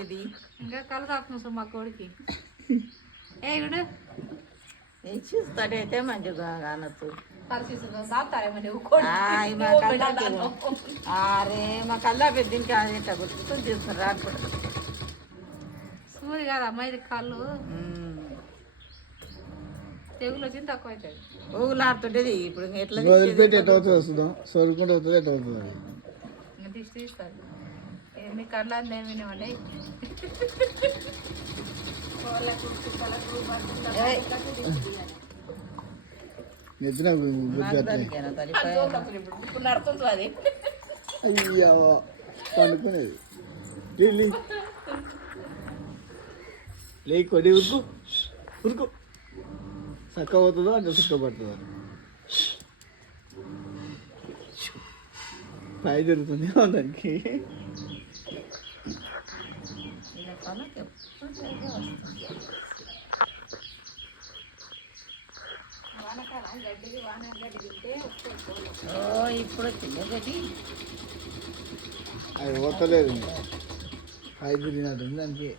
ఏది ఇంకా కళ్ళు తాపును మా కోడికి ఏ గుడు చూస్తాడైతే మంచిగా కానొచ్చు అరే మా కల్లా పెద్ద ఇంకా గుర్తు చేస్తున్నారు రాకుండా సూది కాదు అమ్మాయి కళ్ళు తెగులు వచ్చింది తక్కువ అవుతుంది ఊగులాడుతుంటేది ఇప్పుడు ఎట్లా వదిలిపెట్టి ఎట్లా అవుతుంది వస్తుందా సరుకుంటూ అవుతుంది ఎట్లా అవుతుంది ఇంకా దిష్టి తీస్తారు మీ కళ్ళు అందేం వినవండి నెత్తిన ఇప్పుడు నడుతుంది అది అయ్యా పండుకునేది లే కొడి ఉరుకు ఉరుకు చక్క అవుతుందో అంటే సుక్క పడుతుందో పై జరుగుతుంది దానికి ఇప్పుడు వచ్చింది గడ్డి అది పోతలేదు 5 తిరిగినట్టుంది దానికి